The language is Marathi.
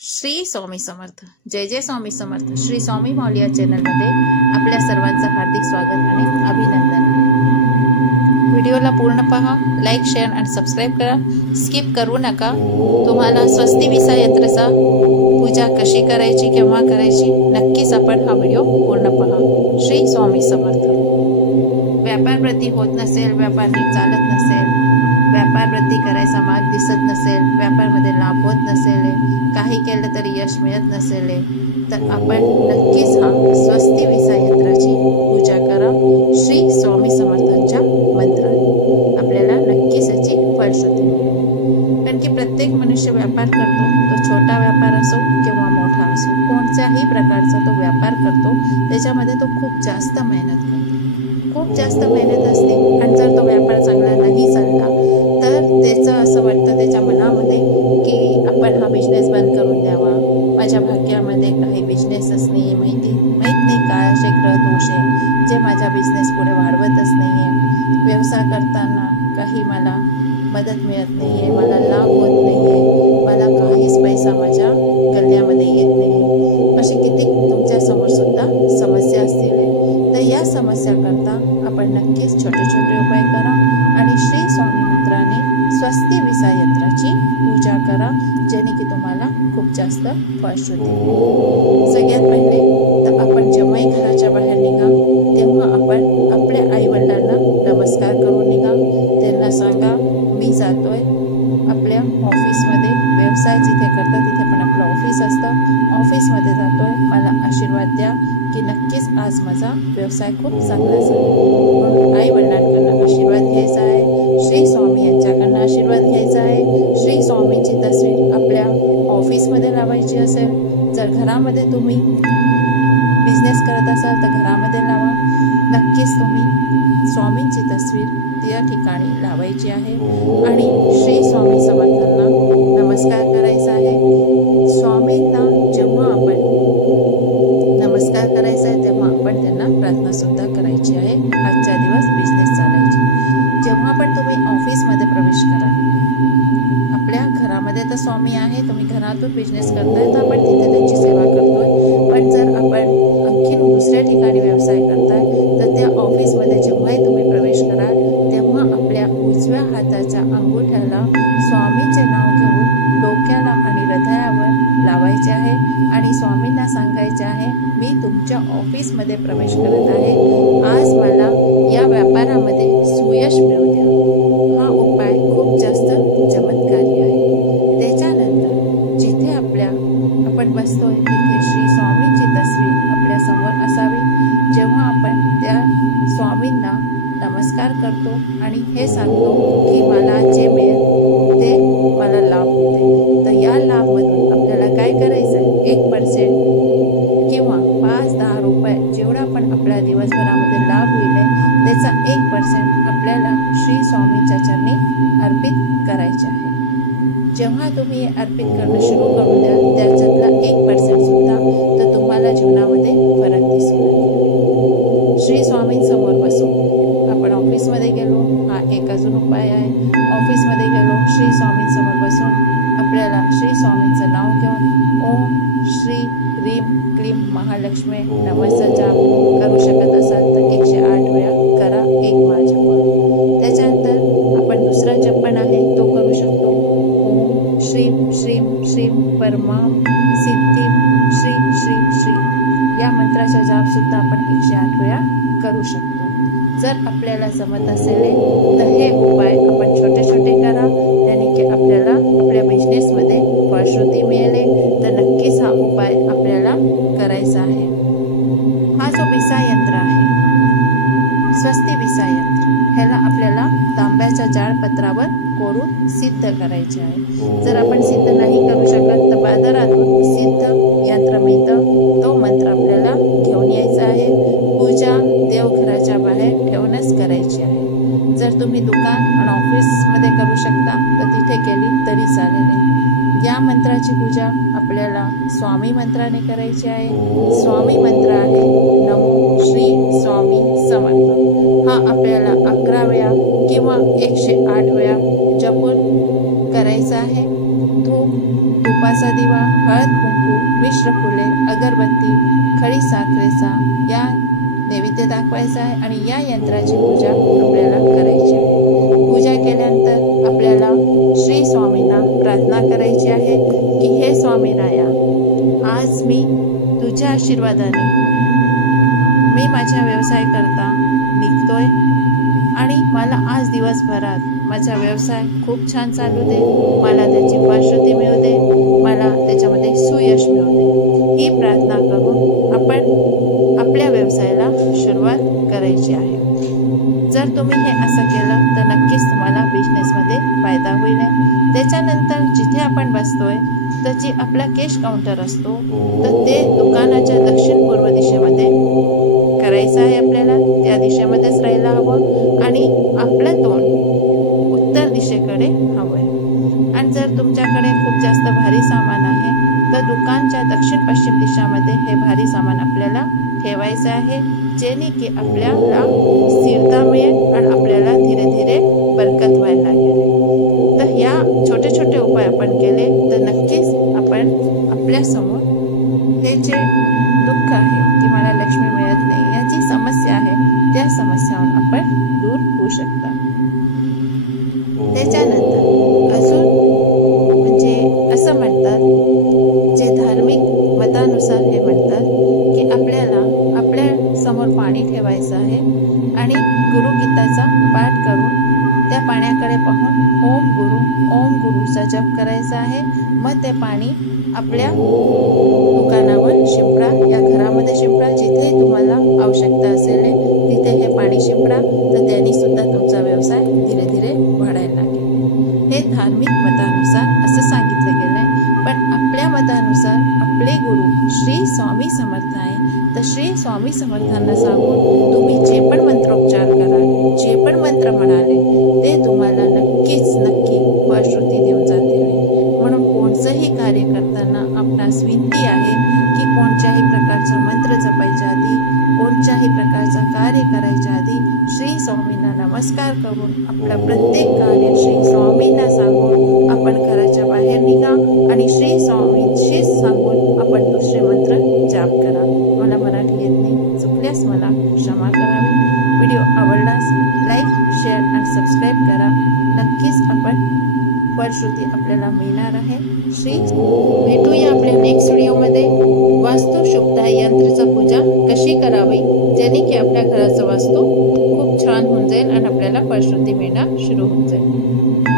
श्री स्वामी समर्थ. जय जय स्वामी समर्थ. श्री स्वामी माऊली या चॅनलमध्ये आपल्या सर्वांचं हार्दिक स्वागत आणि अभिनंदन आहे. व्हिडिओला पूर्ण पहा, लाईक, शेअर आणि सबस्क्राईब करा. स्किप करू नका. तुम्हाला स्वस्ती विसा यंत्राचा पूजा कशी करायची, केव्हा करायची, नक्कीच आपण हा व्हिडिओ पूर्ण पहा. श्री स्वामी समर्थ. व्यापार वृद्धी होत नसेल, व्यापार नीट चालत नसेल, व्यापार वृद्धी करायचा मार्ग दिसत नसेल, व्यापारमध्ये लाभ होत नसेल, काही केलं तरी यश मिळत नसेल, तर आपण नक्कीच हा स्वस्ती विसा यंत्राची पूजा करा. श्री स्वामी समर्थांच्या मंत्राने आपल्याला नक्कीच याची फलश्रुती मिळेल. कारण की प्रत्येक मनुष्य व्यापार करतो, तो छोटा व्यापार असो किंवा मोठा असो, कोणत्याही प्रकारचा तो व्यापार करतो, त्याच्यामध्ये तो खूप जास्त मेहनत करतो, खूप जास्त मेहनत असते. आणि जर तो व्यापार चांगला नाही चालला तर त्याचं असं वाटतं त्याच्या मनामध्ये की आपण हा बिझनेस बंद करून द्यावा, माझ्या भाग्यामध्ये काही बिझनेसच नाही, माहीत नाही काय असे ग्रह दोष आहे जे माझा बिझनेस पुढे वाढवतच नाही आहे, व्यवसाय करताना काही मला मदत मिळत नाही आहे, मला लाभ होत नाही आहे, मला काहीच पैसा माझ्या गल्ल्यामध्ये येत नाही, असे किती तुमच्यासमोर सुद्धा समस्या असतील. तर या समस्या करता आपण नक्कीच छोटे छोटे उपाय करा आणि श्री स्वामी मंत्राने स्वस्ती विसा यंत्राची पूजा करा, जेणे की तुम्हाला खूप जास्त फलश्रुती मिळेल. सगळ्यात पहिले तर आपण जेव्हाही घराच्या बाहेर निघा तेव्हा आपण आपल्या आईवडिलांना नमस्कार करून निघा. त्यांना सांगा मी जातोय आपल्या ऑफिसमध्ये, व्यवसाय जिथे करता तिथे पण आपलं ऑफिस असतं, ऑफिसमध्ये जातोय, मला आशीर्वाद द्या की नक्कीच आज माझा व्यवसाय खूप चांगला चालेल. म्हणून आई वडिलांकडनं आशीर्वाद घ्यायचा आहे, श्री स्वामी यांच्याकडनं आशीर्वाद घ्यायचा आहे. श्री स्वामींची तस्वीर आपल्या ऑफिसमध्ये लावायची असेल, जर घरामध्ये तुम्ही बिझनेस करत असाल तर घरामध्ये लावा. नक्कीच तुम्ही स्वामींची तस्वीर त्या ठिकाणी लावायची आहे आणि श्री स्वामी समर्थांना नमस्कार करायचा आहे. स्वामींना जेव्हा आपण नमस्कार करायचा आहे तेव्हा आपण त्यांना प्रार्थना सुद्धा करायची आहे. आजच्या दिवस बिझनेस चालायची. जेव्हा पण तुम्ही ऑफिसमध्ये प्रवेश करा, आपल्या घरामध्ये तर स्वामी आहे, तुम्ही घरातून बिझनेस करताय तर आपण तिथे त्यांची सेवा करतोय. पण जर आपण आणखी दुसऱ्या ठिकाणी व्यवसाय करताय तर त्या ऑफिसमध्ये जेव्हाही तुम्ही प्रवेश कराल तेव्हा आपल्या उजव्या हाताच्या अंगुठ्याला स्वामींचे नाव घेऊन डोक्याला आणि हृदयावर लावायचे आहे आणि स्वामींना सांगायचे आहे मी तुमच्या ऑफिसमध्ये प्रवेश करत आहे, आज मला या व्यापारामध्ये सुयश मिळू द्या. हा उपाय खूप जास्त चमत्कारी आहे. त्याच्यानंतर जिथे आपण बसतोय तिथे श्री स्वामींची तस्वीर आपल्या समोर असावी. जेव्हा आपण त्या स्वामींना नमस्कार करतो आणि हे सांगतो की मला जे मिळेल ते मला लाभ होते, तर या लाभमधून आपल्याला काय करायचं आहे, 1% किंवा 5-10 रुपये जेवढा पण आपल्या दिवसभरामध्ये लाभ होईल त्याचा 1% आपल्याला श्री स्वामींच्या चरणी अर्पित करायचे आहे. जेव्हा तुम्ही अर्पित करणं सुरू करून द्या त्याच्यातला 1% सुद्धा तर तुम्हाला जीवनामध्ये फरक दिसून येईल. श्री स्वामींसमोर बसून आपण ऑफिसमध्ये गेलो, हा एक अजून उपाय आहे. ऑफिसमध्ये गेलो, श्री स्वामींसमोर बसून आपल्याला श्री स्वामींचं नाव घेऊन ओम श्री ह्रीम क्लीम महालक्ष्मी नमःचा जाप करू शकत असाल तर 108 वेळा करा, एक महाजप. त्याच्यानंतर आपण दुसरा जप पण आहे तो करू शकतो. ओम श्रीम श्रीम श्रीम परमाम सिद्धिम श्री श्री श्री या मंत्राचा जाप सुद्धा आपण 108 वेळा करू शकतो. जर आपल्याला जमत असेल तर हे उपाय आपण छोटे छोटे करा, यानी की आपल्याला आपल्या बिझनेसमध्ये फलश्रुती मिळेल. तर नक्कीच हा उपाय आपल्याला करायचा आहे. हा जो विसा यंत्र आहे, स्वस्ती विसा यंत्र, ह्याला आपल्याला तांब्याच्या जाळपत्रावर कोरून सिद्ध करायचे आहे. जर आपण सिद्ध नाही करू शकत तर बाजारातून सिद्ध यंत्र मिळतं, तो मंत्र आपल्याला घेऊन यायचा आहे. पूजा देवघराच्या बाहेर ठेवूनच करायची आहे. जर तुम्ही दुकान आणि ऑफिसमध्ये करू शकता तर तिथे केली तरी चालेल. या मंत्राची पूजा आपल्याला स्वामी मंत्राने करायची आहे. स्वामी मंत्र आहे नमो श्री स्वामी समर्थ. हा आपल्याला 11 वेळा किंवा 108 वेळा जपून करायचा आहे. धूप तुपाचा दिवा, हळद कुंकू, मिश्र फुले, अगरबत्ती, खडी साखरेचा या नैवेद्य दाखवायचा आहे आणि या यंत्राची पूजा आपल्याला करायची आहे। पूजा केल्यानंतर आपल्याला श्री स्वामींना प्रार्थना करायची आहे की हे स्वामी राया, आज मी तुझ्या आशीर्वादाने मी माझ्या व्यवसाय करता निघतोय आणि मला आज दिवसभरात माझा व्यवसाय खूप छान चालू दे, मला त्याची फलश्रुती मिळू दे, मला त्याच्यामध्ये सुयश मिळू दे। ही प्रार्थना करून आपण आपल्या व्यवसायाला सुरुवात करायची आहे। जर तुम्ही हे असं केलं तर नक्कीच तुम्हाला बिझनेसमध्ये फायदा होईल। त्याच्यानंतर जिथे आपण बसतोय तर जी आपला कॅश काउंटर असतो तर ते दुकानाच्या दक्षिण पूर्व दिशेमध्ये करायचं आहे। आपल्याला त्या दिशेमध्येच राहायला हवं आणि आपलं तोंड उत्तर दिशेकडे हवं आहे। आणि जर तुमच्याकडे खूप जास्त भारी सामान आहे तर दुकानच्या दक्षिण पश्चिम दिशामध्ये हे भारी सामान आपल्याला ठेवायचं आहे, जेणे की आपल्याला स्थिरता मिळेल आणि आपल्याला धीरे धीरे बरकत व्हायला लागेल। तर ह्या छोटे छोटे उपाय आपण केले तर नक्कीच आपण आपल्यासमोर हे जे दुःख आहे की मला लक्ष्मी मिळत नाही याची समस्या आहे त्या समस्यावर आपण दूर होऊ शकता। त्याच्यानंतर अजून म्हणजे असं म्हणतात, जे धार्मिक मतानुसार हे म्हणतात की आपल्याला आपल्या समोर पाणी ठेवायचं आहे आणि गुरुगीताचा पाठ करून त्या पाण्याकडे पाहून ओम गुरुचा जप करायचा आहे। मग ते पाणी आपल्या दुकानावर शिंपडा, या घरामध्ये शिंपडा, जिथे तुम्हाला आवश्यकता असेल तिथे हे पाणी शिंपडा, तर त्यांनी सुद्धा तुमचा व्यवसाय धीरे धीरे वाढायला लागेल। हे धार्मिक मतानुसार असं सांगितलं गेलंय, पण आपल्या मतानुसार आपले गुरु श्री स्वामी समर्थ आहे, तर श्री स्वामी समर्थांना सांगून तुम्ही जे पण मंत्रोच्चार कराल, जे पण मंत्र म्हणाले ते तुम्हाला नक्कीच नक्की फलश्रुती देऊन जातील। म्हणून कोणतंही कार्य करताना आपणास विनंती आहे की कोणत्याही प्रकारचा मंत्र जपायच्या आधी, कोणत्याही प्रकारचा कार्य करायच्या आधी श्री स्वामींना नमस्कार करून आपलं प्रत्येक कार्य श्री स्वामींना सांगून आपण घराच्या बाहेर निघा आणि श्री स्वामींशीच सांगून आपण दुसरे मंत्र जाप करा। मला मराठी येत नाही, चुकल्यास मला क्षमा करावी। व्हिडिओ आवडल्यास लाईक, शेअर आणि सबस्क्राईब करा। नक्कीच आपण फलश्रुती आपल्याला मिळणार आहे। भेटूया आपल्या नेक्स्ट व्हिडिओमध्ये। वास्तू शुभता यंत्राचा पूजा कशी करावी जेणे की आपल्या घराचा वास्तू खूप छान होऊन जाईल आणि आपल्याला फलश्रुती मिळणं सुरू होऊन जाईल।